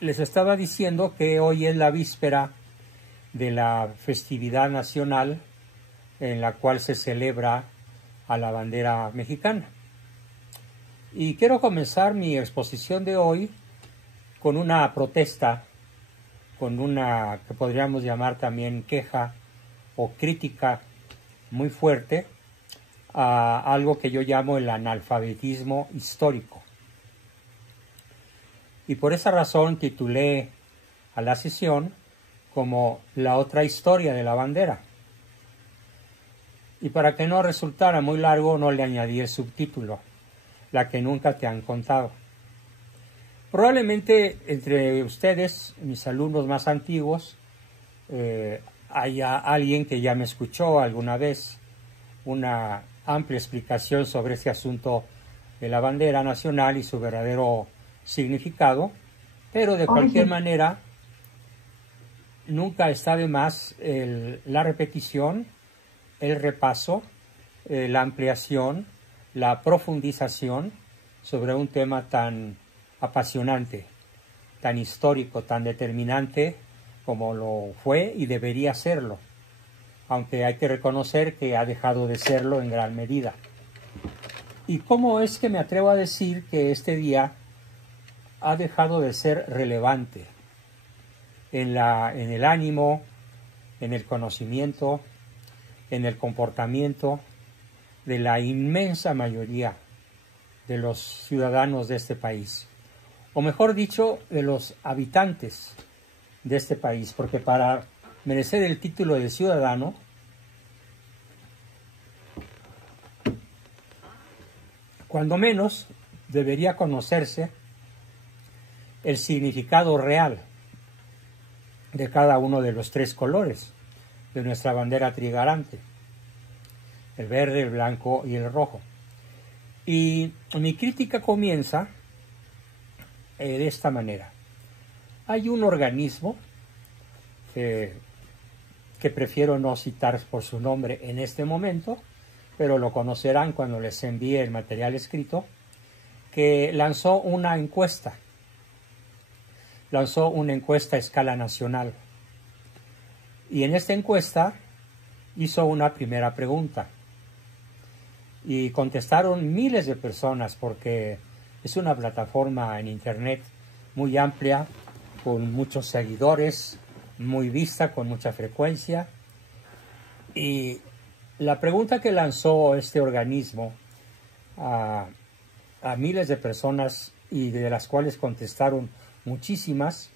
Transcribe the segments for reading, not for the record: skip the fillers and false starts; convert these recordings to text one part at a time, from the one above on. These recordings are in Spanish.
les estaba diciendo que hoy es la víspera de la festividad nacional en la cual se celebra a la bandera mexicana. Y quiero comenzar mi exposición de hoy con una protesta, con una que podríamos llamar también queja o crítica muy fuerte a algo que yo llamo el analfabetismo histórico. Y por esa razón titulé a la sesión como La otra historia de la bandera. Y para que no resultara muy largo, no le añadí el subtítulo, La que nunca te han contado. Probablemente entre ustedes, mis alumnos más antiguos, haya alguien que ya me escuchó alguna vez una amplia explicación sobre este asunto de la bandera nacional y su verdadero significado, pero de cualquier manera nunca está de más la repetición, el repaso, la ampliación, la profundización sobre un tema tan apasionante, tan histórico, tan determinante como lo fue y debería serlo, aunque hay que reconocer que ha dejado de serlo en gran medida. ¿Y cómo es que me atrevo a decir que este día ha dejado de ser relevante en el ánimo, en el conocimiento, en el comportamiento de la inmensa mayoría de los ciudadanos de este país? O mejor dicho, de los habitantes de este país, porque para merecer el título de ciudadano, cuando menos debería conocerse el significado real de cada uno de los tres colores de nuestra bandera trigarante, el verde, el blanco y el rojo. Y mi crítica comienza de esta manera. Hay un organismo que prefiero no citar por su nombre en este momento, pero lo conocerán cuando les envíe el material escrito, que lanzó una encuesta a escala nacional. Y en esta encuesta hizo una primera pregunta. Y contestaron miles de personas porque es una plataforma en internet muy amplia, con muchos seguidores, muy vista, con mucha frecuencia. Y la pregunta que lanzó este organismo a miles de personas y de las cuales contestaron muchísimas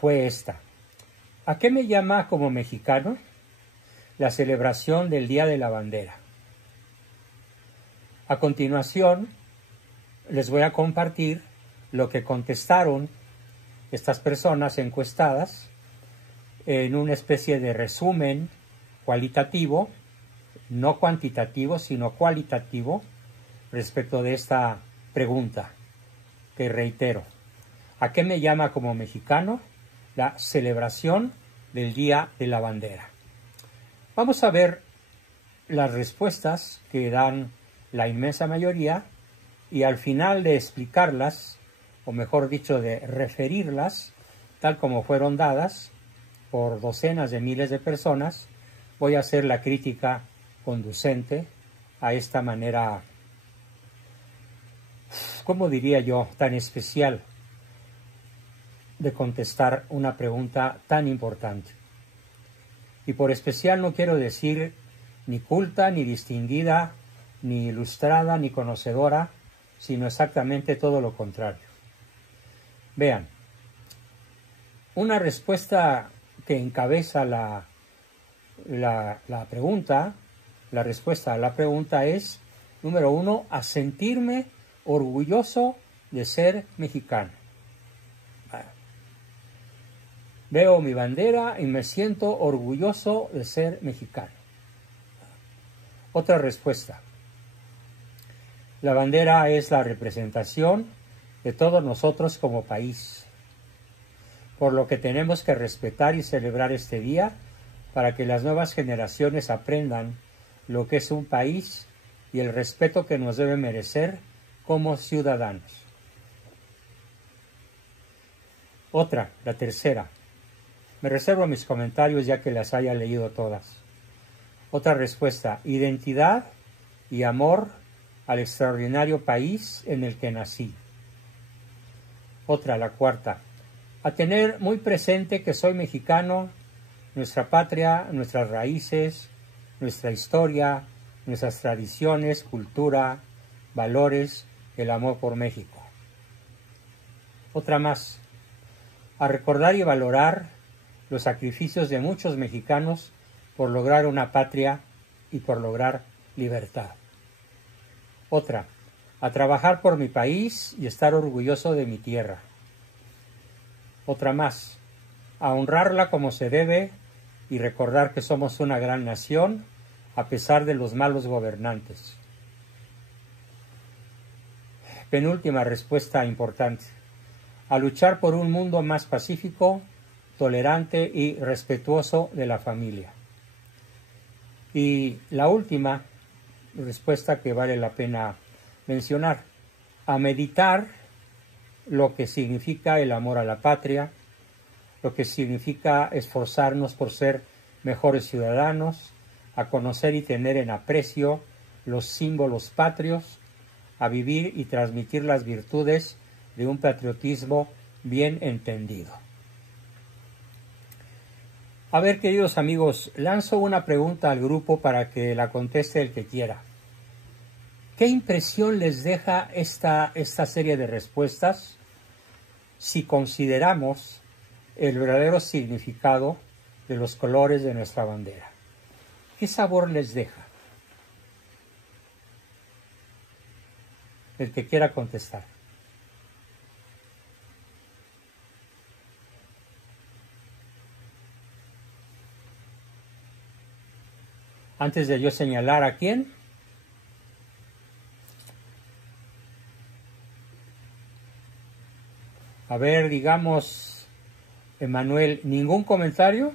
fue esta: ¿a qué me llama como mexicano la celebración del Día de la Bandera? A continuación les voy a compartir lo que contestaron estas personas encuestadas en una especie de resumen cualitativo, no cuantitativo, sino cualitativo, respecto de esta pregunta, que reitero: ¿a qué me llama como mexicano la celebración del Día de la Bandera? Vamos a ver las respuestas que dan la inmensa mayoría y al final de explicarlas, o mejor dicho, de referirlas, tal como fueron dadas por docenas de miles de personas, voy a hacer la crítica conducente a esta manera, ¿cómo diría yo?, tan especial de contestar una pregunta tan importante. Y por especial no quiero decir ni culta, ni distinguida, ni ilustrada, ni conocedora, sino exactamente todo lo contrario. Vean, una respuesta que encabeza la pregunta, la respuesta a la pregunta es, número 1, a sentirme orgulloso de ser mexicano. Veo mi bandera y me siento orgulloso de ser mexicano. Otra respuesta: la bandera es la representación de todos nosotros como país, por lo que tenemos que respetar y celebrar este día para que las nuevas generaciones aprendan lo que es un país y el respeto que nos debe merecer como ciudadanos. Otra, la tercera. Me reservo mis comentarios ya que las haya leído todas. Otra respuesta, identidad y amor al extraordinario país en el que nací. Otra, la cuarta, a tener muy presente que soy mexicano, nuestra patria, nuestras raíces, nuestra historia, nuestras tradiciones, cultura, valores, el amor por México. Otra más, a recordar y valorar los sacrificios de muchos mexicanos por lograr una patria y por lograr libertad. Otra, a trabajar por mi país y estar orgulloso de mi tierra. Otra más, a honrarla como se debe y recordar que somos una gran nación a pesar de los malos gobernantes. Penúltima respuesta importante, a luchar por un mundo más pacífico, tolerante y respetuoso de la familia. Y la última respuesta que vale la pena mencionar, a meditar lo que significa el amor a la patria, lo que significa esforzarnos por ser mejores ciudadanos, a conocer y tener en aprecio los símbolos patrios, a vivir y transmitir las virtudes de un patriotismo bien entendido. A ver, queridos amigos, lanzo una pregunta al grupo para que la conteste el que quiera. ¿Qué impresión les deja esta serie de respuestas si consideramos el verdadero significado de los colores de nuestra bandera? ¿Qué sabor les deja? El que quiera contestar. Antes de yo señalar a quién. A ver, digamos, Emanuel, ¿ningún comentario?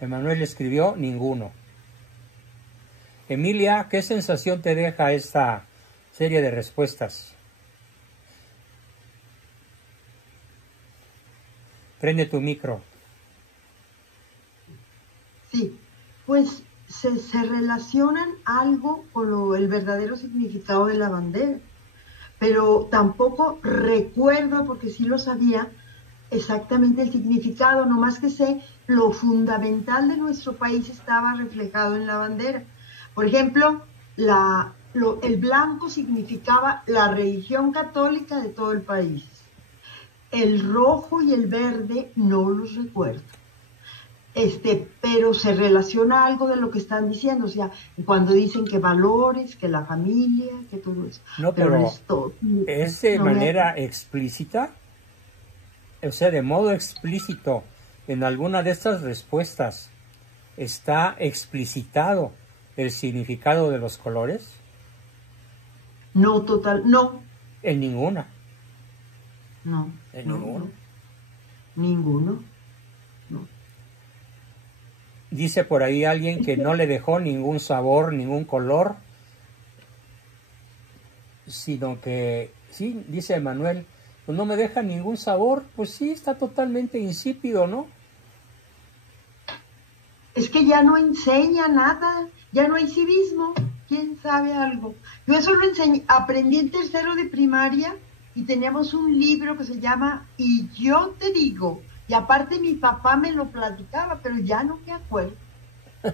Emanuel escribió ninguno. Emilia, ¿qué sensación te deja esta serie de respuestas? Prende tu micro. Sí, pues se relacionan algo con el verdadero significado de la bandera, pero tampoco recuerdo, porque sí lo sabía, exactamente el significado, nomás que sé lo fundamental de nuestro país estaba reflejado en la bandera. Por ejemplo, el blanco significaba la religión católica de todo el país. El rojo y el verde no los recuerdo. Pero se relaciona algo de lo que están diciendo, o sea, cuando dicen que valores, que la familia, que todo eso. No, pero ¿es de manera explícita? O sea, de modo explícito, en alguna de estas respuestas, ¿está explicitado el significado de los colores? No, no. En ninguna. No. ¿En ninguno? Ninguno. Dice por ahí alguien que no le dejó ningún sabor, ningún color, sino que, sí, dice Manuel, pues no me deja ningún sabor, pues sí, está totalmente insípido, ¿no? Es que ya no enseña nada, ya no hay civismo, quién sabe algo. Yo eso lo aprendí en tercero de primaria y teníamos un libro que se llama Y yo te digo. Y aparte mi papá me lo platicaba, pero ya no me acuerdo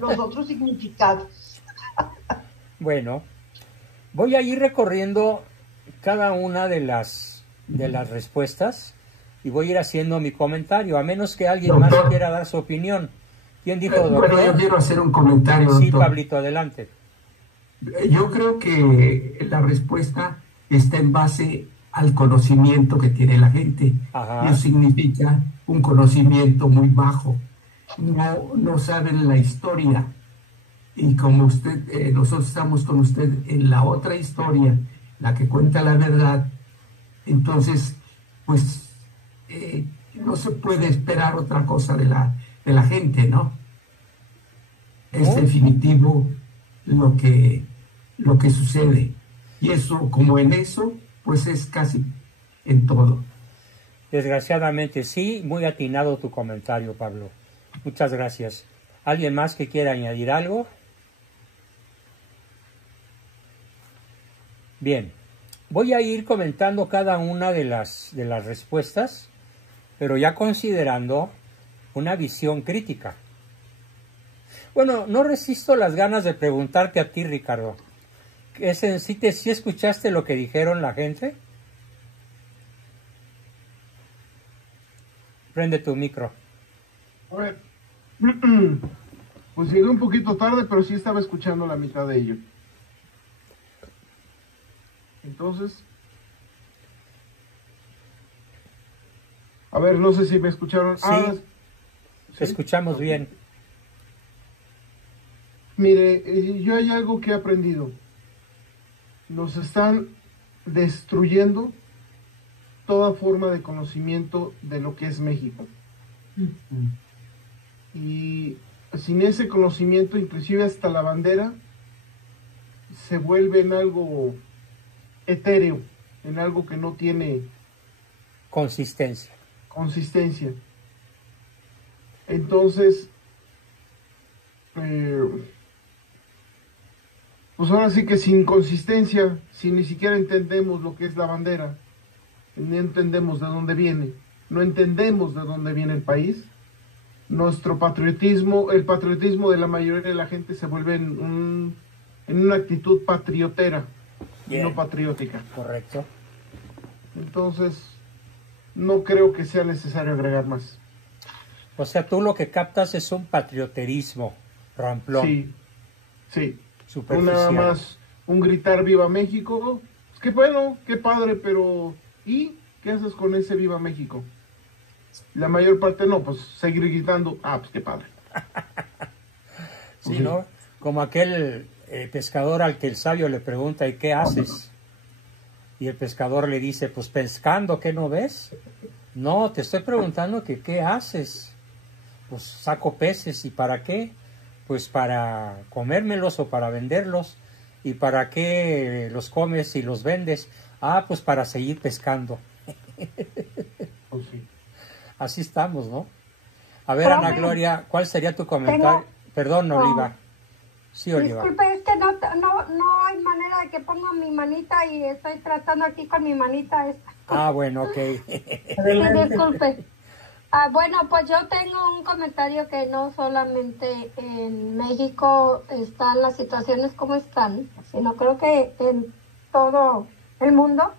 los otros significados. Bueno, voy a ir recorriendo cada una de las respuestas y voy a ir haciendo mi comentario, a menos que alguien más quiera dar su opinión. ¿Quién dijo, doctor? Bueno, yo quiero hacer un comentario, doctor. Sí, Pablito, adelante. Yo creo que la respuesta está en base al conocimiento que tiene la gente. Ajá. Eso significa un conocimiento muy bajo. No saben la historia. Y como nosotros estamos con usted en la otra historia, la que cuenta la verdad, entonces, pues, no se puede esperar otra cosa de la gente, ¿no? Es definitivo lo que sucede. Y eso, como en eso, pues es casi en todo. Desgraciadamente sí, muy atinado tu comentario, Pablo. Muchas gracias. ¿Alguien más que quiera añadir algo? Bien, voy a ir comentando cada una de las respuestas, pero ya considerando una visión crítica. Bueno, no resisto las ganas de preguntarte a ti, Ricardo. ¿Sí escuchaste lo que dijeron la gente? Prende tu micro. A ver, pues llegué un poquito tarde, pero sí estaba escuchando la mitad de ello. Entonces, a ver, no sé si me escucharon. Sí, te escuchamos bien. Mire, yo hay algo que he aprendido. Nos están destruyendo toda forma de conocimiento de lo que es México. Y sin ese conocimiento, inclusive hasta la bandera, se vuelve en algo etéreo, en algo que no tiene consistencia. Entonces, pues ahora sí que sin consistencia, si ni siquiera entendemos lo que es la bandera, no entendemos de dónde viene, no entendemos de dónde viene el país, nuestro patriotismo, el patriotismo de la mayoría de la gente se vuelve en una actitud patriotera, y no patriótica. Correcto. Entonces, no creo que sea necesario agregar más. O sea, tú lo que captas es un patrioterismo ramplón. Sí. Superficial. Nada más un gritar viva México. Pues qué bueno, qué padre, pero ¿y qué haces con ese viva México? La mayor parte no, pues seguir gritando, pues qué padre. Sí, ¿no? Como aquel pescador al que el sabio le pregunta, ¿y qué haces? Y el pescador le dice, pues pescando, ¿qué no ves? No, te estoy preguntando que ¿qué haces? Pues saco peces, ¿y para qué? Pues para comérmelos o para venderlos. ¿Y para qué los comes y los vendes? Pues para seguir pescando. Pues sí. Así estamos, ¿no? A ver, Ana Gloria, ¿cuál sería tu comentario? Perdón, Oliva. Sí, Oliva. Disculpe, es que no hay manera de que ponga mi manita y estoy tratando aquí con mi manita esta. Bueno, ok. Sí, disculpe. Bueno, pues yo tengo un comentario que no solamente en México están las situaciones como están, sino creo que en todo el mundo,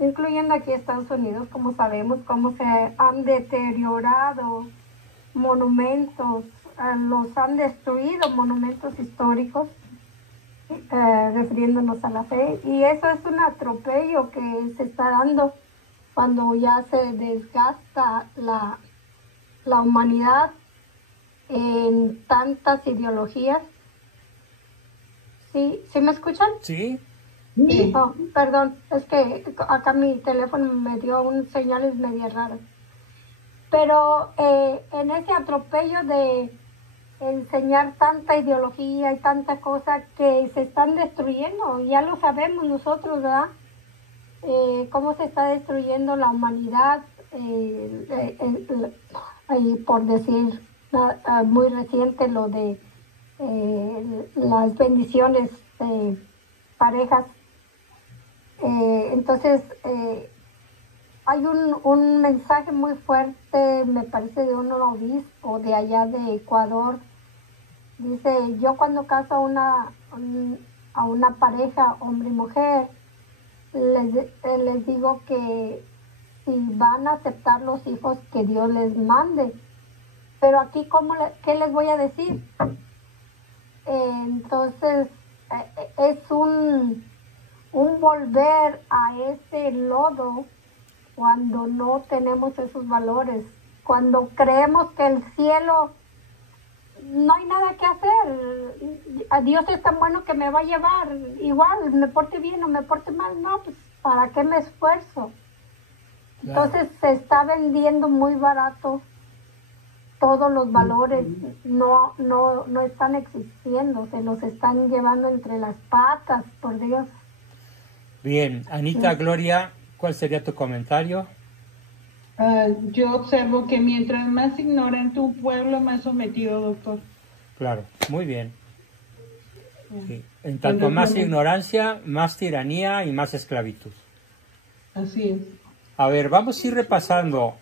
incluyendo aquí Estados Unidos, como sabemos, cómo se han deteriorado monumentos, los han destruido monumentos históricos, refiriéndonos a la fe, y eso es un atropello que se está dando cuando ya se desgasta la humanidad en tantas ideologías. ¿Sí me escuchan? Sí. Oh, perdón, es que acá mi teléfono me dio un señales medio raras. Pero en ese atropello de enseñar tanta ideología y tanta cosa que se están destruyendo, ya lo sabemos nosotros, ¿verdad? Cómo se está destruyendo la humanidad, por decir muy reciente lo de las bendiciones parejas. Entonces, hay un mensaje muy fuerte, me parece, de un obispo de allá de Ecuador. Dice, yo cuando caso a una pareja, hombre y mujer, les digo que si van a aceptar los hijos que Dios les mande. Pero aquí, ¿qué les voy a decir? Entonces, es un volver a ese lodo cuando no tenemos esos valores, cuando creemos que el cielo no hay nada que hacer, Dios es tan bueno que me va a llevar, igual me porte bien o me porte mal, no, pues ¿para qué me esfuerzo? Claro. Entonces se está vendiendo muy barato, todos los valores no están existiendo, se los están llevando entre las patas, por Dios. Bien, Anita Gloria, ¿cuál sería tu comentario? Yo observo que mientras más ignorante un pueblo, más sometido, doctor. Claro, muy bien. Sí. En tanto más ignorancia, más tiranía y más esclavitud. Así es. A ver, vamos a ir repasando.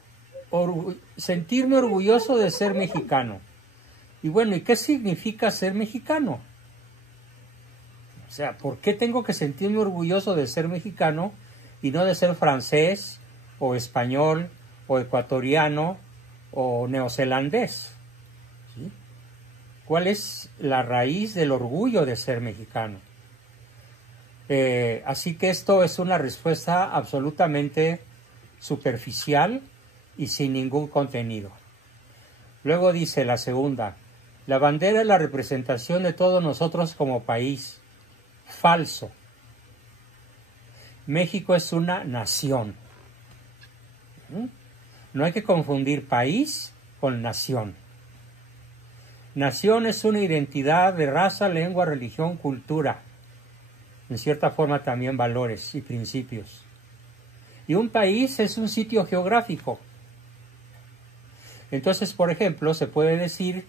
Sentirme orgulloso de ser mexicano. Y bueno, ¿y qué significa ser mexicano? O sea, ¿por qué tengo que sentirme orgulloso de ser mexicano y no de ser francés o español o ecuatoriano o neozelandés? ¿Sí? ¿Cuál es la raíz del orgullo de ser mexicano? Así que esto es una respuesta absolutamente superficial y sin ningún contenido. Luego dice la segunda: la bandera es la representación de todos nosotros como país. Falso. México es una nación. No hay que confundir país con nación. Nación es una identidad de raza, lengua, religión, cultura. En cierta forma también valores y principios. Y un país es un sitio geográfico. Entonces, por ejemplo, se puede decir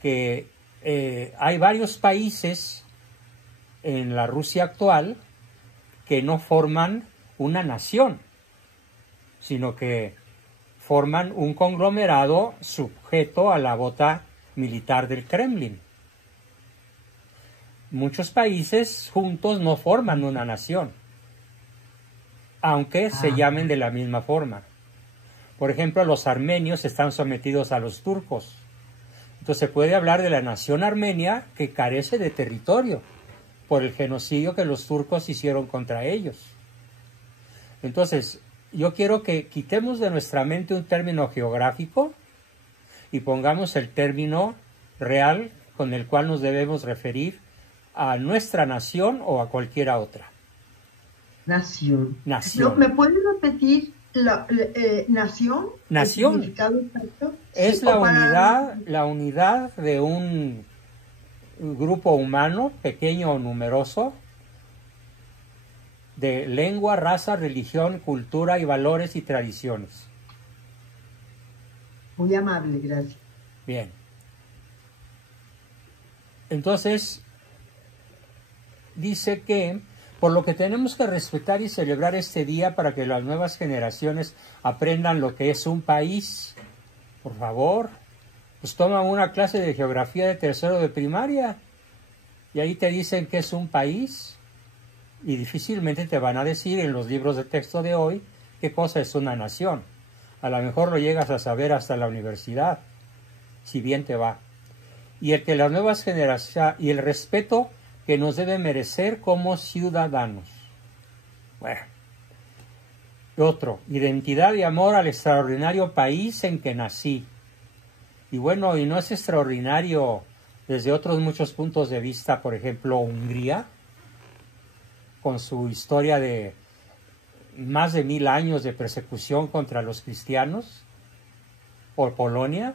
que hay varios países en la Rusia actual que no forman una nación, sino que forman un conglomerado sujeto a la bota militar del Kremlin. Muchos países juntos no forman una nación, aunque se llamen de la misma forma. Por ejemplo, los armenios están sometidos a los turcos. Entonces se puede hablar de la nación armenia que carece de territorio por el genocidio que los turcos hicieron contra ellos. Entonces, yo quiero que quitemos de nuestra mente un término geográfico y pongamos el término real con el cual nos debemos referir a nuestra nación o a cualquiera otra. Nación. Nación. ¿Me puedes repetir nación? Nación. ¿El significado exacto? Es Sí, la unidad de un grupo humano, pequeño o numeroso, de lengua, raza, religión, cultura y valores y tradiciones. Muy amable, gracias. Bien. Entonces, dice que por lo que tenemos que respetar y celebrar este día para que las nuevas generaciones aprendan lo que es un país. Por favor, pues toma una clase de geografía de tercero de primaria y ahí te dicen que es un país y difícilmente te van a decir en los libros de texto de hoy qué cosa es una nación. A lo mejor lo llegas a saber hasta la universidad, si bien te va. Y el que las nuevas generaciones y el respeto que nos debe merecer como ciudadanos. Bueno. Otro, identidad y amor al extraordinario país en que nací. Y bueno, y no es extraordinario desde otros muchos puntos de vista, por ejemplo, Hungría, con su historia de más de 1000 años de persecución contra los cristianos, o Polonia,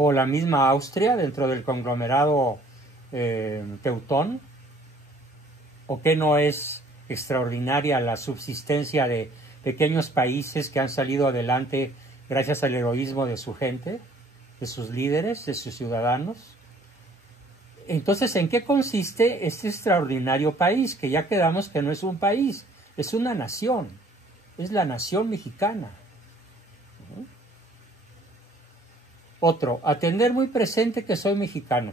o la misma Austria dentro del conglomerado teutón, o que no es extraordinaria la subsistencia de pequeños países que han salido adelante gracias al heroísmo de su gente, de sus líderes, de sus ciudadanos. Entonces, ¿en qué consiste este extraordinario país? Que ya quedamos que no es un país, es una nación, es la nación mexicana. Otro, atender muy presente que soy mexicano.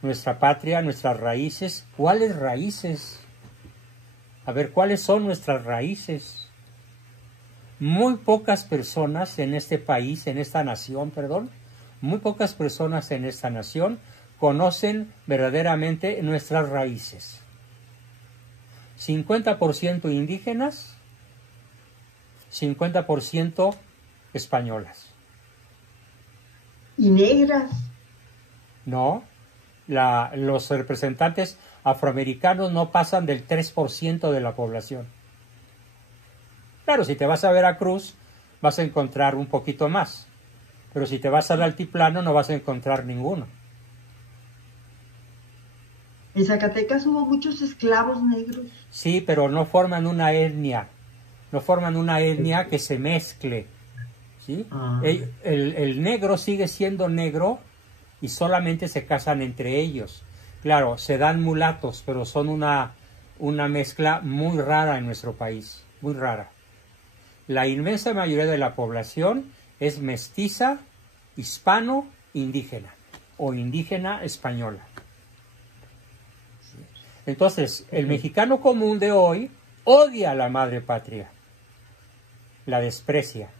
Nuestra patria, nuestras raíces. ¿Cuáles raíces? A ver, ¿cuáles son nuestras raíces? Muy pocas personas en este país, en esta nación, muy pocas personas en esta nación conocen verdaderamente nuestras raíces. 50% indígenas, 50% españolas. ¿Y negras? No, los representantes afroamericanos no pasan del 3% de la población. Claro, si te vas a Veracruz, vas a encontrar un poquito más. Pero si te vas al altiplano, no vas a encontrar ninguno. En Zacatecas hubo muchos esclavos negros. Sí, pero no forman una etnia. No forman una etnia que se mezcle. ¿Sí? Ah. El negro sigue siendo negro y solamente se casan entre ellos. Claro, se dan mulatos, pero son una mezcla muy rara en nuestro país. Muy rara. La inmensa mayoría de la población es mestiza, hispano-indígena o indígena española. Entonces, el mexicano común de hoy odia a la madre patria, la desprecia.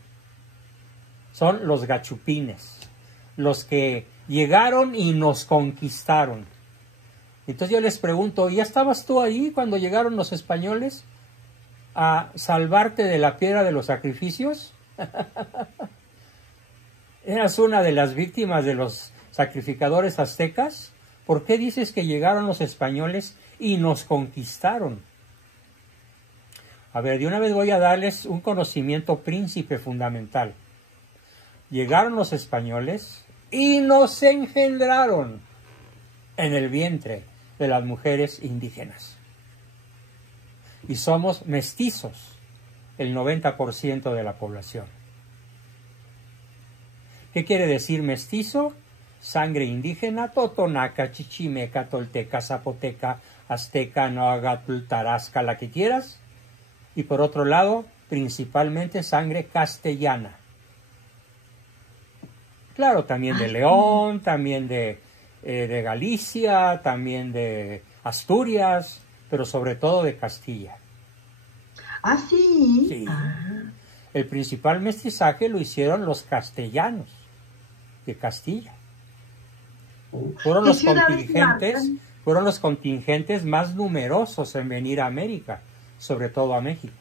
Son los gachupines, los que llegaron y nos conquistaron. Entonces yo les pregunto, ¿ya estabas tú ahí cuando llegaron los españoles a salvarte de la piedra de los sacrificios? ¿Eras una de las víctimas de los sacrificadores aztecas? ¿Por qué dices que llegaron los españoles y nos conquistaron? A ver, de una vez voy a darles un conocimiento príncipe fundamental. Llegaron los españoles y nos engendraron en el vientre de las mujeres indígenas. Y somos mestizos, el 90% de la población. ¿Qué quiere decir mestizo? Sangre indígena, totonaca, chichimeca, tolteca, zapoteca, azteca, náhuatl, tarasca, la que quieras. Y por otro lado, principalmente sangre castellana. Claro, también de León, también de Galicia, también de Asturias, pero sobre todo de Castilla. ¿Ah, sí? Sí. Ah. El principal mestizaje lo hicieron los castellanos de Castilla. Fueron ¿Qué los ciudades marcan? fueron los contingentes más numerosos en venir a América, sobre todo a México.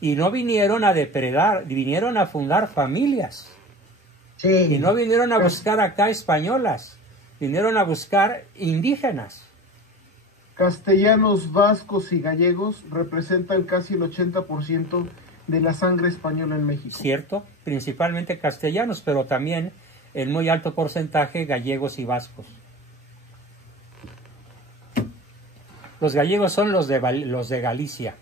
Y no vinieron a depredar, vinieron a fundar familias. Sí. Y no vinieron a buscar acá españolas, vinieron a buscar indígenas. Castellanos, vascos y gallegos representan casi el 80% de la sangre española en México. Cierto, principalmente castellanos, pero también en muy alto porcentaje gallegos y vascos. Los gallegos son los de Galicia.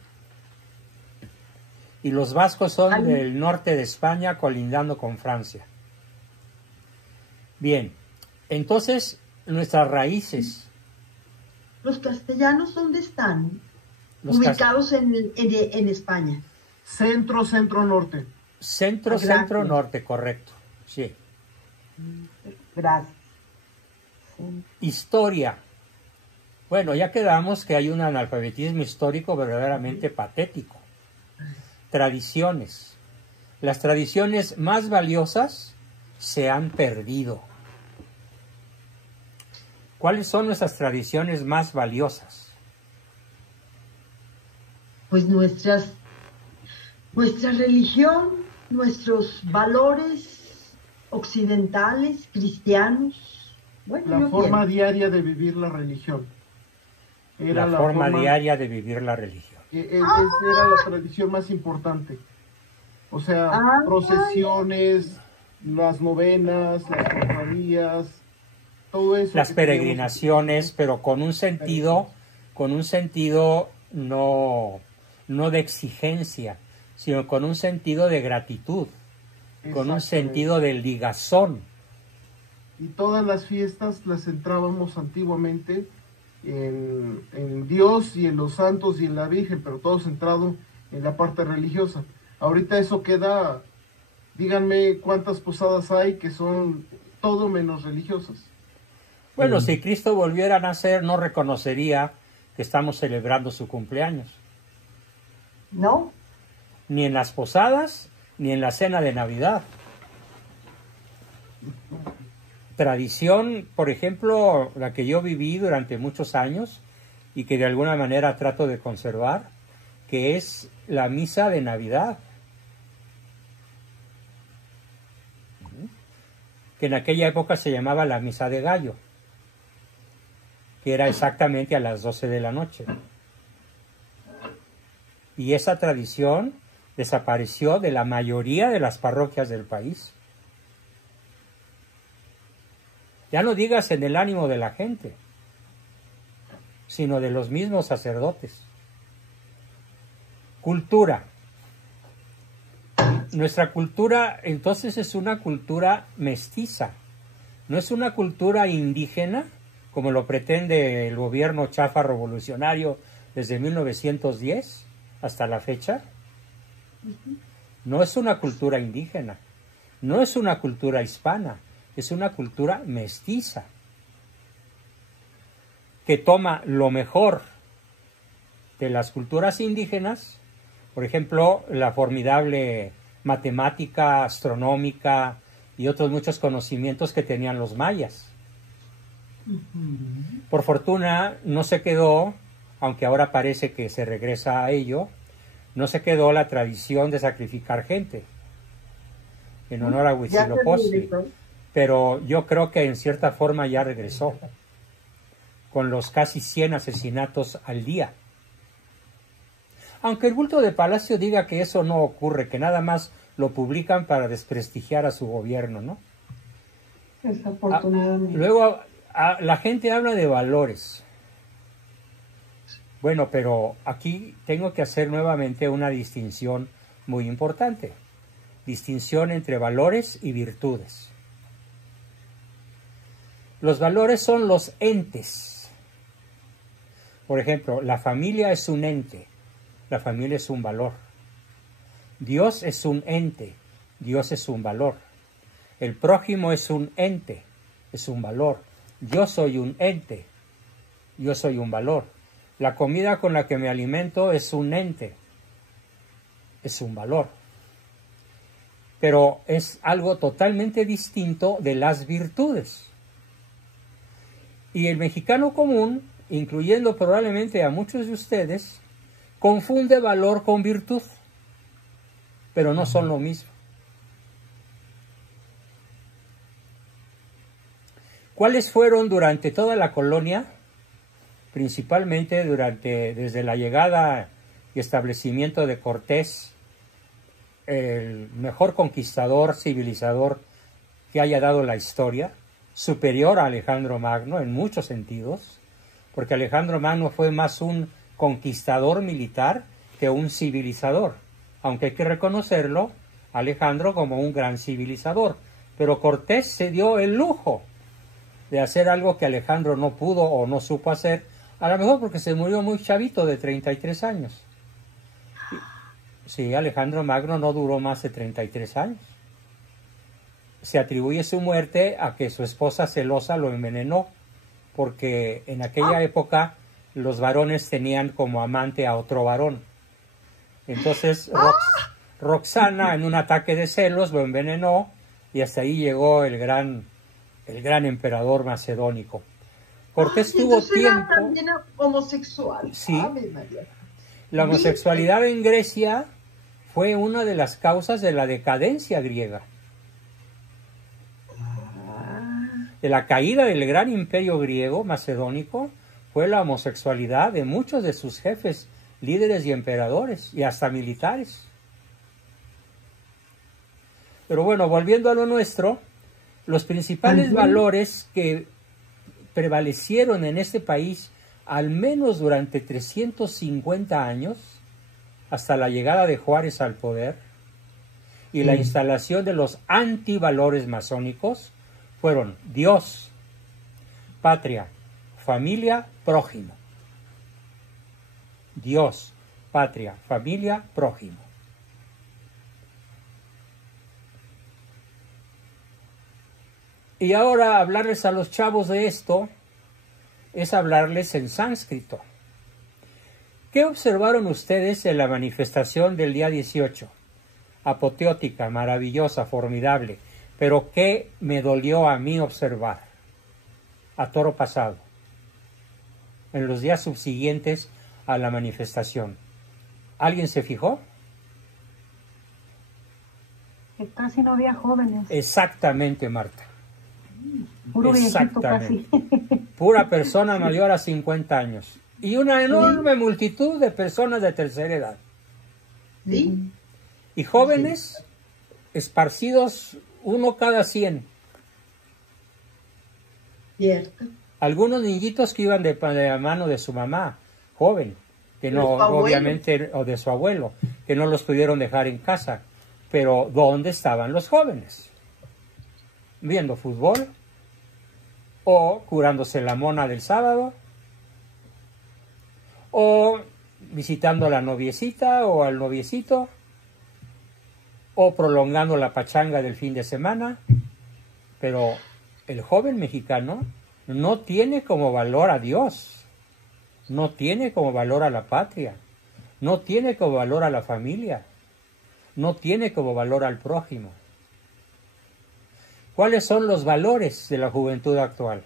Y los vascos son del norte de España, colindando con Francia. Bien, entonces nuestras raíces. ¿Los castellanos dónde están? Ubicados en España. Centro, centro-norte. Centro, Gracias. centro-norte, correcto. Sí. Gracias. Historia. Bueno, ya quedamos que hay un analfabetismo histórico verdaderamente patético. Tradiciones. Las tradiciones más valiosas se han perdido. ¿Cuáles son nuestras tradiciones más valiosas? Pues nuestra religión, nuestros valores occidentales, cristianos. Bueno, La forma diaria de vivir la religión. Era La forma diaria de vivir la religión. Era la tradición más importante. O sea, procesiones, las novenas, las cofradías, todo eso. Las peregrinaciones, pero con un sentido no de exigencia, sino con un sentido de gratitud, con un sentido de ligazón. Y todas las fiestas las centrábamos antiguamente en Dios y en los santos y en la Virgen, pero todo centrado en la parte religiosa. Ahorita eso queda, díganme cuántas posadas hay que son todo menos religiosas. Bueno, si Cristo volviera a nacer, no reconocería que estamos celebrando su cumpleaños. ¿No? Ni en las posadas, ni en la cena de Navidad. Tradición, por ejemplo, la que yo viví durante muchos años y que de alguna manera trato de conservar, que es la misa de Navidad. Que en aquella época se llamaba la misa de gallo, que era exactamente a las 12 de la noche. Y esa tradición desapareció de la mayoría de las parroquias del país. Ya no digas en el ánimo de la gente, sino de los mismos sacerdotes. Cultura. Nuestra cultura entonces es una cultura mestiza, no es una cultura indígena como lo pretende el gobierno chafa revolucionario desde 1910 hasta la fecha. No es una cultura indígena, no es una cultura hispana, es una cultura mestiza que toma lo mejor de las culturas indígenas, por ejemplo, la formidable matemática, astronómica y otros muchos conocimientos que tenían los mayas. Por fortuna no se quedó, aunque ahora parece que se regresa a ello, no se quedó la tradición de sacrificar gente en honor a Huitzilopochtli, pero yo creo que en cierta forma ya regresó, con los casi 100 asesinatos al día. Aunque el bulto de Palacio diga que eso no ocurre, que nada más lo publican para desprestigiar a su gobierno, ¿no? Desafortunadamente. Luego, la gente habla de valores. Bueno, pero aquí tengo que hacer nuevamente una distinción muy importante. Distinción entre valores y virtudes. Los valores son los entes. Por ejemplo, la familia es un ente. La familia es un valor. Dios es un ente. Dios es un valor. El prójimo es un ente. Es un valor. Yo soy un ente. Yo soy un valor. La comida con la que me alimento es un ente. Es un valor. Pero es algo totalmente distinto de las virtudes. Y el mexicano común, incluyendo probablemente a muchos de ustedes, confunde valor con virtud, pero no son lo mismo. ¿Cuáles fueron durante toda la colonia? Principalmente desde la llegada y establecimiento de Cortés, el mejor conquistador, civilizador que haya dado la historia, superior a Alejandro Magno en muchos sentidos, porque Alejandro Magno fue más un conquistador militar que un civilizador, aunque hay que reconocerlo, Alejandro como un gran civilizador, pero Cortés se dio el lujo de hacer algo que Alejandro no pudo o no supo hacer, a lo mejor porque se murió muy chavito de 33 años. Sí, Alejandro Magno no duró más de 33 años. Se atribuye su muerte a que su esposa celosa lo envenenó, porque en aquella época los varones tenían como amante a otro varón. Entonces Roxana, en un ataque de celos, lo envenenó y hasta ahí llegó el gran emperador macedónico. Cortés tuvo tiempo. Era también homosexual. Sí. Ave María. La homosexualidad en Grecia fue una de las causas de la decadencia griega. De la caída del gran imperio griego macedónico fue la homosexualidad de muchos de sus jefes, líderes y emperadores, y hasta militares. Pero bueno, volviendo a lo nuestro, los principales valores que prevalecieron en este país al menos durante 350 años, hasta la llegada de Juárez al poder, y la instalación de los antivalores masónicos, fueron Dios, patria, familia, prójimo. Dios, patria, familia, prójimo. Y ahora hablarles a los chavos de esto es hablarles en sánscrito. ¿Qué observaron ustedes en la manifestación del día 18? Apoteótica, maravillosa, formidable, pero ¿qué me dolió a mí observar? A toro pasado, en los días subsiguientes a la manifestación. ¿Alguien se fijó? Que casi no había jóvenes. Exactamente, Marta. Puro viejito casi. Pura persona mayor a 50 años. Y una enorme multitud de personas de tercera edad. ¿Sí? Y jóvenes esparcidos uno cada 100. Cierto. Algunos niñitos que iban de la mano de su mamá, joven, que no, De su abuelo. obviamente, o de su abuelo, que no los pudieron dejar en casa. Pero ¿dónde estaban los jóvenes? ¿Viendo fútbol? ¿O curándose la mona del sábado? ¿O visitando a la noviecita o al noviecito? ¿O prolongando la pachanga del fin de semana? Pero el joven mexicano no tiene como valor a Dios, no tiene como valor a la patria, no tiene como valor a la familia, no tiene como valor al prójimo. ¿Cuáles son los valores de la juventud actual?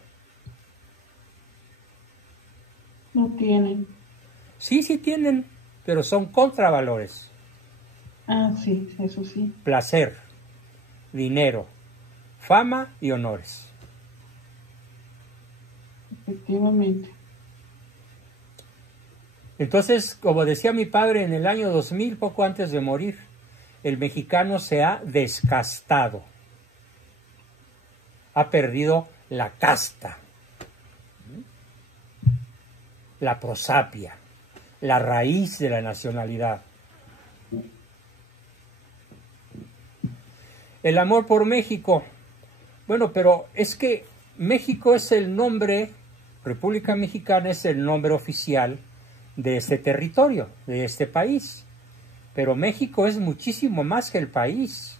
No tienen. Sí, sí tienen, pero son contravalores. Ah, sí, eso sí. Placer, dinero, fama y honores. Efectivamente. Entonces, como decía mi padre en el año 2000, poco antes de morir, el mexicano se ha descastado. Ha perdido la casta, la prosapia, la raíz de la nacionalidad. El amor por México. Bueno, pero es que México es el nombre, República Mexicana es el nombre oficial de este territorio, de este país. Pero México es muchísimo más que el país.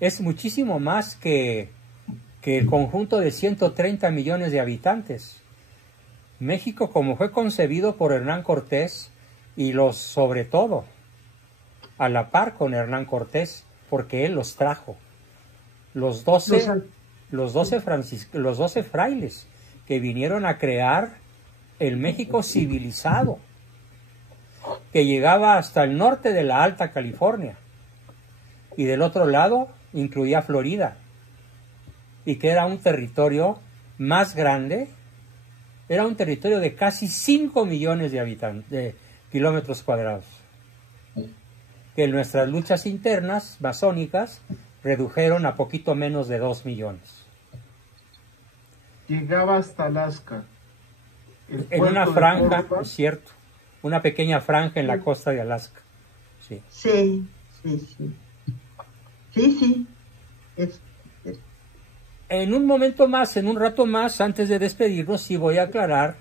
Es muchísimo más que el conjunto de 130 millones de habitantes. México, como fue concebido por Hernán Cortés, y sobre todo, a la par con Hernán Cortés, porque él los trajo. Los 12 frailes que vinieron a crear el México civilizado, que llegaba hasta el norte de la Alta California, y del otro lado incluía Florida, y que era un territorio más grande, era un territorio de casi 5 millones de habitantes, de kilómetros cuadrados, que nuestras luchas internas masónicas redujeron a poquito menos de 2 millones. Llegaba hasta Alaska. En una franja, es cierto, una pequeña franja en la costa de Alaska. Sí. Sí, sí, sí. Sí, sí. En un momento más, en un rato más, antes de despedirnos, sí voy a aclarar,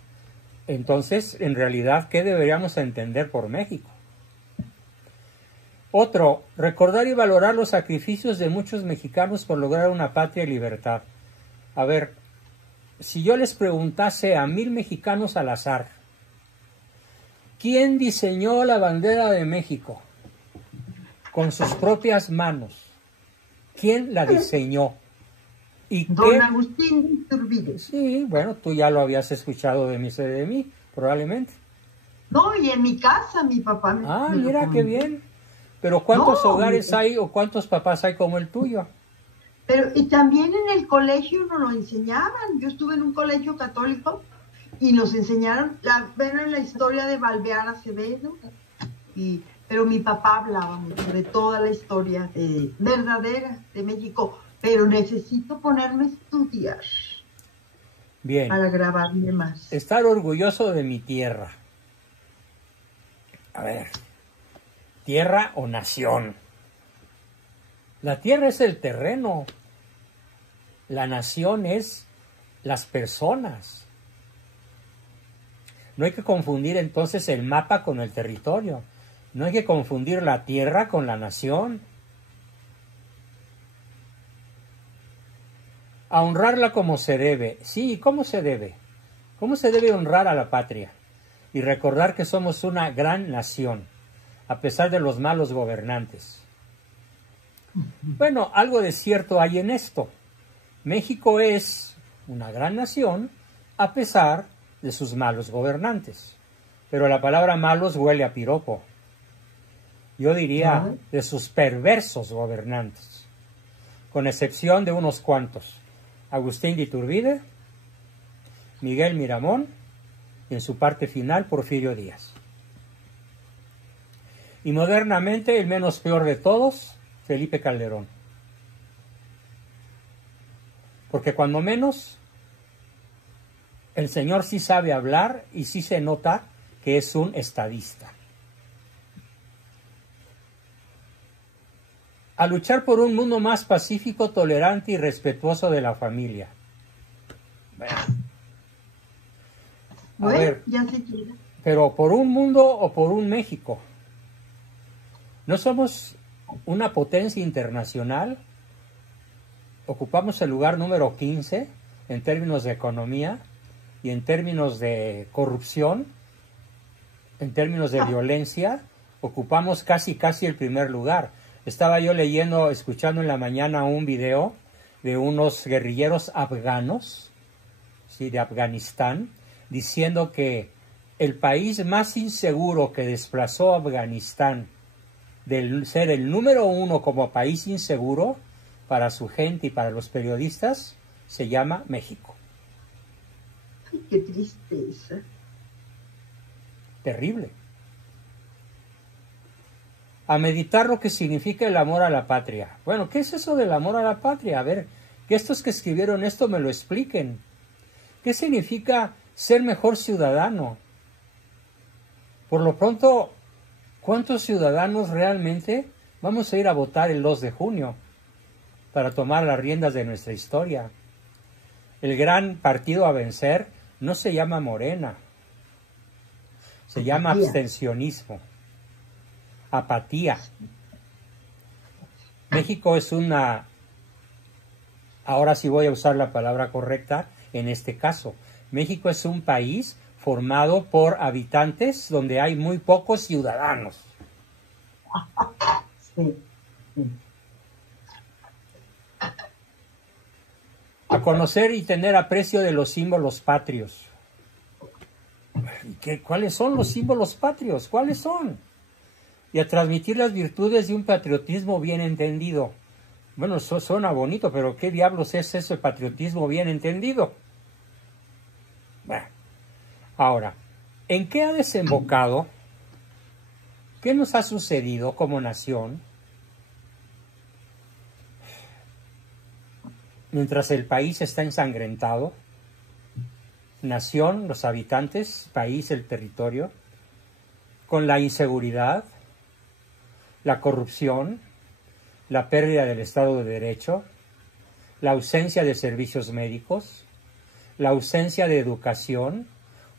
entonces, en realidad, ¿qué deberíamos entender por México? Otro, recordar y valorar los sacrificios de muchos mexicanos por lograr una patria y libertad. A ver, si yo les preguntase a 1000 mexicanos al azar, ¿quién diseñó la bandera de México con sus propias manos? ¿Quién la diseñó? ¿Y Don qué? Agustín de Iturbide. Sí, bueno, tú ya lo habías escuchado de mí, probablemente. No, y en mi casa mi papá me Ah, me lo mira qué comentó. bien. Pero ¿cuántos No, hogares hay o cuántos papás hay como el tuyo? Pero y también en el colegio nos lo enseñaban. Yo estuve en un colegio católico y nos enseñaron la historia de Balbear Acevedo. Pero mi papá hablaba mucho de toda la historia verdadera de México. Pero necesito ponerme a estudiar Bien, para grabarme más. estar orgulloso de mi tierra. A ver, tierra o nación. La tierra es el terreno. La nación es las personas. No hay que confundir entonces el mapa con el territorio. No hay que confundir la tierra con la nación. A honrarla como se debe. Sí, ¿cómo se debe? ¿Cómo se debe honrar a la patria? Y recordar que somos una gran nación, a pesar de los malos gobernantes. Bueno, algo de cierto hay en esto. México es una gran nación, a pesar de sus malos gobernantes. Pero la palabra malos huele a piropo. Yo diría de sus perversos gobernantes, con excepción de unos cuantos. Agustín de Iturbide, Miguel Miramón y en su parte final Porfirio Díaz. Y modernamente el menos peor de todos, Felipe Calderón. Porque cuando menos el señor sí sabe hablar y sí se nota que es un estadista. A luchar por un mundo más pacífico, tolerante y respetuoso de la familia. Bueno, ver, ya se quiere. pero ¿por un mundo o por un México? ¿No somos una potencia internacional? Ocupamos el lugar número 15 en términos de economía y en términos de corrupción, en términos de violencia, ocupamos casi el primer lugar. Estaba yo escuchando en la mañana un video de unos guerrilleros afganos, ¿sí?, de Afganistán, diciendo que el país más inseguro que desplazó a Afganistán de ser el número 1 como país inseguro para su gente y para los periodistas se llama México. Ay, qué tristeza. Terrible. A meditar lo que significa el amor a la patria. Bueno, ¿qué es eso del amor a la patria? A ver, que estos que escribieron esto me lo expliquen. ¿Qué significa ser mejor ciudadano? Por lo pronto, ¿cuántos ciudadanos realmente vamos a ir a votar el 2 de junio para tomar las riendas de nuestra historia? El gran partido a vencer no se llama Morena, se llama abstencionismo, apatía. México es ahora sí voy a usar la palabra correcta en este caso, México es un país formado por habitantes donde hay muy pocos ciudadanos. Sí, sí. A conocer y tener aprecio de los símbolos patrios. ¿Cuáles son los símbolos patrios? ¿Cuáles son? Y a transmitir las virtudes de un patriotismo bien entendido. Bueno, eso suena bonito, pero ¿qué diablos es ese patriotismo bien entendido? Bueno, ahora, ¿en qué ha desembocado? ¿Qué nos ha sucedido como nación? Mientras el país está ensangrentado, nación, los habitantes, país, el territorio, con la inseguridad, la corrupción, la pérdida del Estado de Derecho, la ausencia de servicios médicos, la ausencia de educación,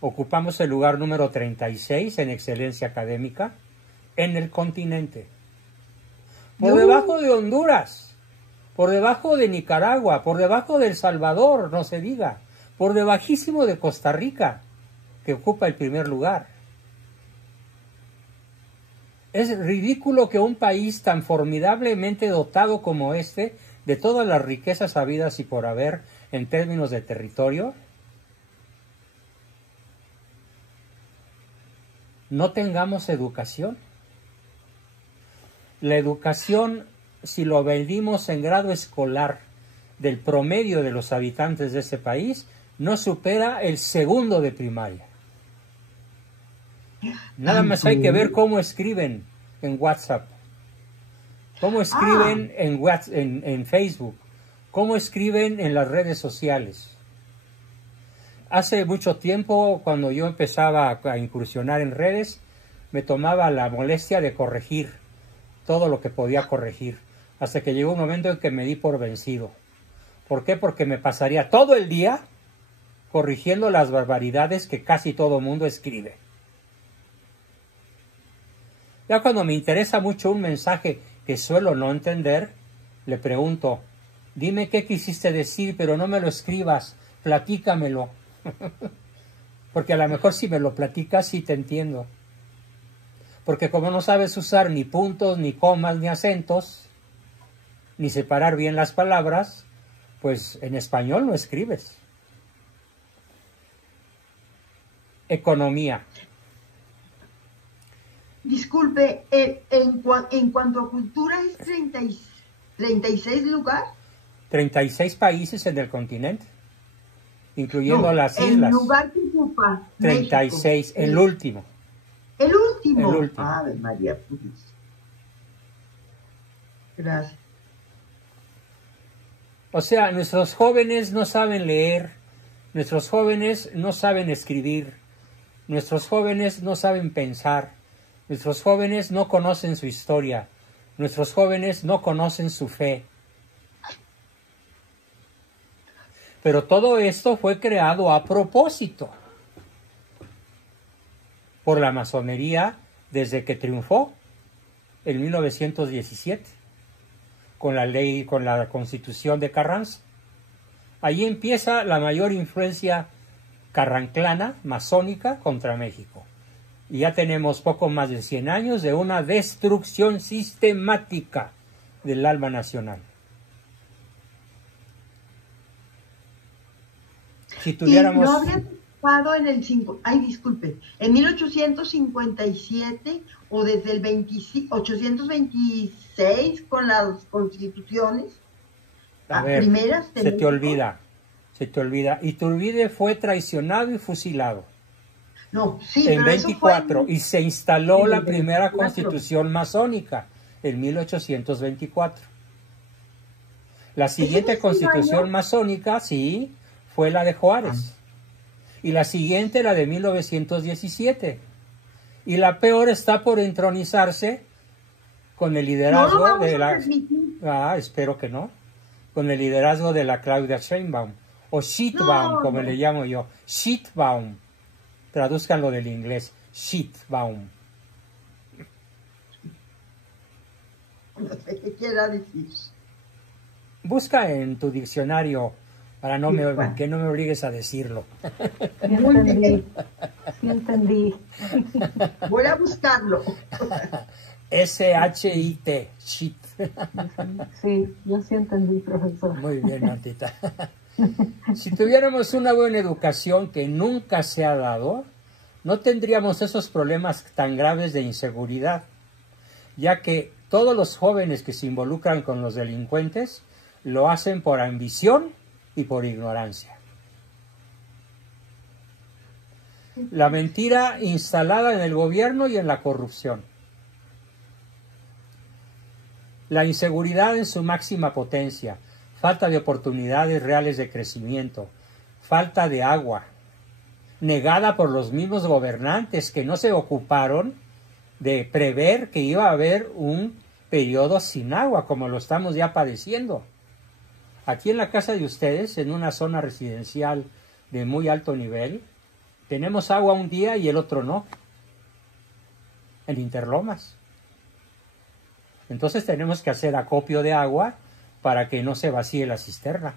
ocupamos el lugar número 36 en excelencia académica en el continente. Por debajo de Honduras, por debajo de Nicaragua, por debajo de El Salvador, no se diga, por debajísimo de Costa Rica, que ocupa el primer lugar. Es ridículo que un país tan formidablemente dotado como este, de todas las riquezas habidas y por haber en términos de territorio, no tengamos educación. La educación, si lo medimos en grado escolar del promedio de los habitantes de ese país, no supera el segundo de primaria. Nada más hay que ver cómo escriben en WhatsApp, cómo escriben en Facebook, cómo escriben en las redes sociales. Hace mucho tiempo, cuando yo empezaba a incursionar en redes, me tomaba la molestia de corregir todo lo que podía corregir, hasta que llegó un momento en que me di por vencido. ¿Por qué? Porque me pasaría todo el día corrigiendo las barbaridades que casi todo mundo escribe. Ya cuando me interesa mucho un mensaje que suelo no entender, le pregunto, dime qué quisiste decir, pero no me lo escribas, platícamelo. Porque a lo mejor si me lo platicas sí te entiendo. Porque como no sabes usar ni puntos, ni comas, ni acentos, ni separar bien las palabras, pues en español no escribes. Economía. Disculpe, en cuanto a cultura es 36 lugar. 36 países en el continente, incluyendo No, las el islas. lugar que ocupa 36, México. el último. El último. El último. Ave María Purísima. Gracias. O sea, nuestros jóvenes no saben leer, nuestros jóvenes no saben escribir, nuestros jóvenes no saben pensar, nuestros jóvenes no conocen su historia, nuestros jóvenes no conocen su fe. Pero todo esto fue creado a propósito por la masonería desde que triunfó en 1917 con la ley, con la Constitución de Carranza. Ahí empieza la mayor influencia carranclana, masónica, contra México. Y ya tenemos poco más de 100 años de una destrucción sistemática del alma nacional. Si tuviéramos... Y no habría triunfado en el en 1857 o desde el 826 con las constituciones primeras. Se te olvida. Iturbide fue traicionado y fusilado. No, sí, en pero 24 y se instaló la primera 24. constitución masónica en 1824. La siguiente constitución masónica, sí, fue la de Juárez. Y la siguiente, la de 1917. Y la peor está por entronizarse con el liderazgo de la... espero que no. Con el liderazgo de la Claudia Sheinbaum. O Shitbaum, como le llamo yo. Shitbaum. Tradúzcanlo del inglés. Shitbaum. No sé qué quiera decir. Busca en tu diccionario para que no me obligues a decirlo. Sí entendí. Voy a buscarlo. S-H-I-T. Shit. Sí, yo sí entendí, profesor. Muy bien, Martita. Si tuviéramos una buena educación que nunca se ha dado, no tendríamos esos problemas tan graves de inseguridad, ya que todos los jóvenes que se involucran con los delincuentes lo hacen por ambición y por ignorancia. La mentira instalada en el gobierno y en la corrupción. La inseguridad en su máxima potencia, falta de oportunidades reales de crecimiento, falta de agua, negada por los mismos gobernantes que no se ocuparon de prever que iba a haber un periodo sin agua, como lo estamos ya padeciendo. Aquí en la casa de ustedes, en una zona residencial de muy alto nivel, tenemos agua un día y el otro no, en Interlomas. Entonces tenemos que hacer acopio de agua para que no se vacíe la cisterna.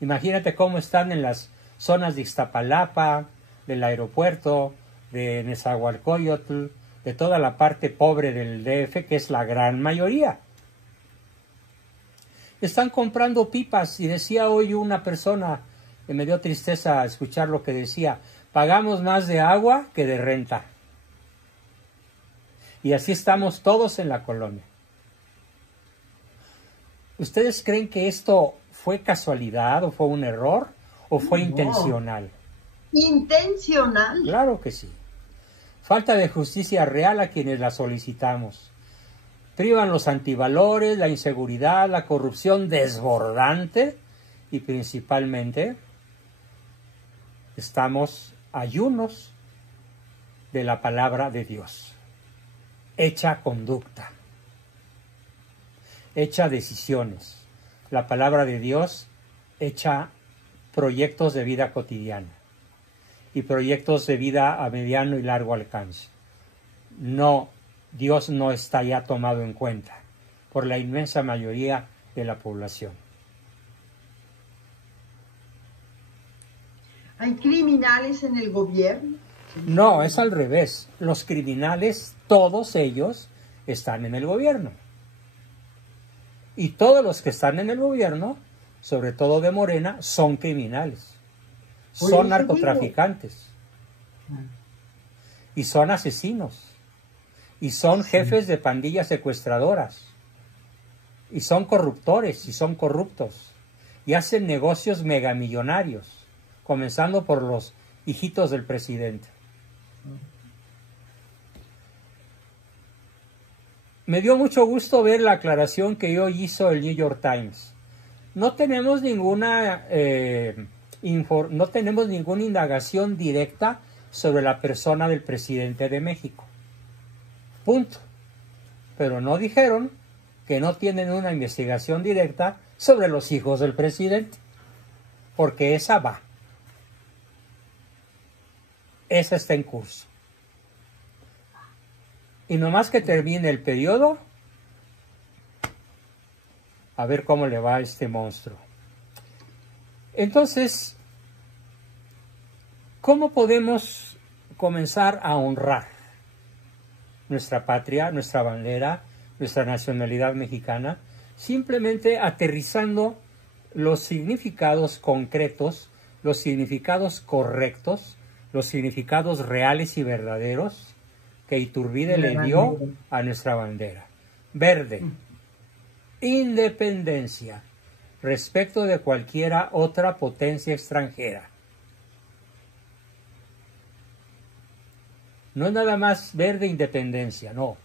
Imagínate cómo están en las zonas de Iztapalapa, del aeropuerto, de Nezahualcóyotl, de toda la parte pobre del DF, que es la gran mayoría. Están comprando pipas y decía hoy una persona, que me dio tristeza escuchar lo que decía, pagamos más de agua que de renta. Y así estamos todos en la colonia. ¿Ustedes creen que esto fue casualidad o fue un error o fue intencional? ¿Intencional? Claro que sí. Falta de justicia real a quienes la solicitamos. Privan los antivalores, la inseguridad, la corrupción desbordante y principalmente estamos ayunos de la palabra de Dios. Hecha conducta, hecha decisiones. La palabra de Dios hecha proyectos de vida cotidiana y proyectos de vida a mediano y largo alcance. No, Dios no está ya tomado en cuenta por la inmensa mayoría de la población. ¿Hay criminales en el gobierno? No, es al revés. Los criminales, todos ellos, están en el gobierno. Y todos los que están en el gobierno, sobre todo de Morena, son criminales. Son narcotraficantes. Y son asesinos. Y son jefes de pandillas secuestradoras. Y son corruptores y son corruptos. Y hacen negocios megamillonarios, comenzando por los hijitos del presidente. Me dio mucho gusto ver la aclaración que hoy hizo el New York Times. No tenemos ninguna no tenemos ninguna indagación directa sobre la persona del presidente de México. Punto. Pero no dijeron que no tienen una investigación directa sobre los hijos del presidente, porque esa va. Esa está en curso. Y nomás que termine el periodo, a ver cómo le va a este monstruo. Entonces, ¿cómo podemos comenzar a honrar nuestra patria, nuestra bandera, nuestra nacionalidad mexicana? Simplemente aterrizando los significados concretos, los significados correctos, los significados reales y verdaderos que Iturbide le dio a nuestra bandera. Verde, independencia respecto de cualquiera otra potencia extranjera. No es nada más verde independencia, no.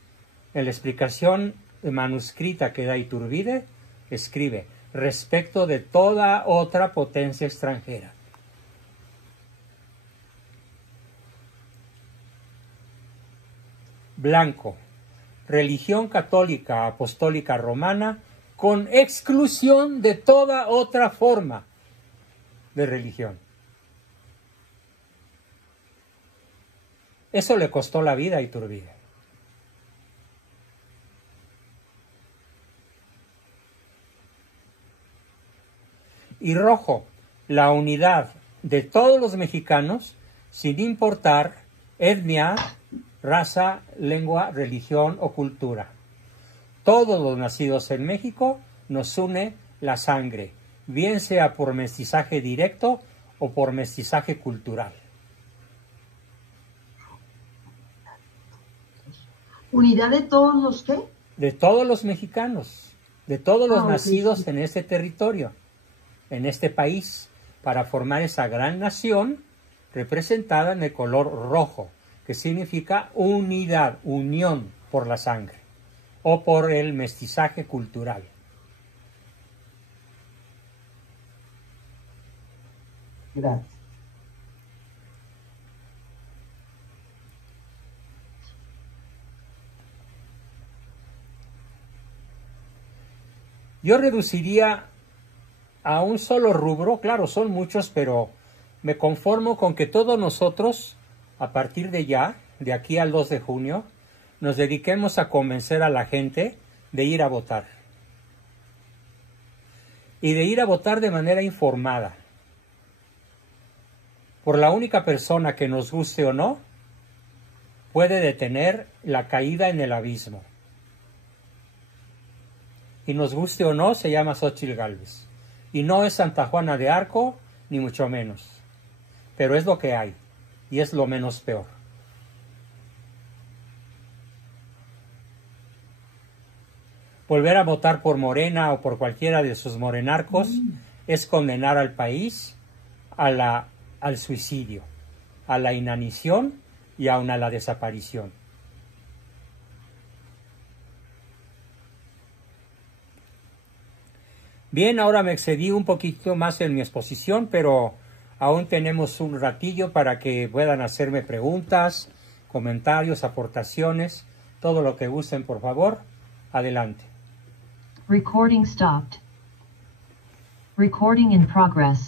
En la explicación manuscrita que da Iturbide, escribe respecto de toda otra potencia extranjera. Blanco, religión católica apostólica romana con exclusión de toda otra forma de religión. Eso le costó la vida a Iturbide. Y rojo, la unidad de todos los mexicanos sin importar etnia, raza, lengua, religión o cultura. Todos los nacidos en México nos une la sangre, bien sea por mestizaje directo o por mestizaje cultural. ¿Unidad de todos los qué? De todos los mexicanos, de todos los nacidos sí. en este territorio, en este país, para formar esa gran nación representada en el color rojo, que significa unidad, unión por la sangre o por el mestizaje cultural. Gracias. Yo reduciría a un solo rubro, claro, son muchos, pero me conformo con que todos nosotros, a partir de ya, de aquí al 2 de junio, nos dediquemos a convencer a la gente de ir a votar. Y de ir a votar de manera informada. Por la única persona que nos guste o no, puede detener la caída en el abismo. Y nos guste o no, se llama Xóchitl Gálvez. Y no es Santa Juana de Arco, ni mucho menos. Pero es lo que hay, y es lo menos peor. Volver a votar por Morena o por cualquiera de sus morenarcos es condenar al país al suicidio, a la inanición y aún a la desaparición. Bien, ahora me excedí un poquito más en mi exposición, pero aún tenemos un ratillo para que puedan hacerme preguntas, comentarios, aportaciones, todo lo que gusten, por favor. Adelante. Recording stopped. Recording in progress.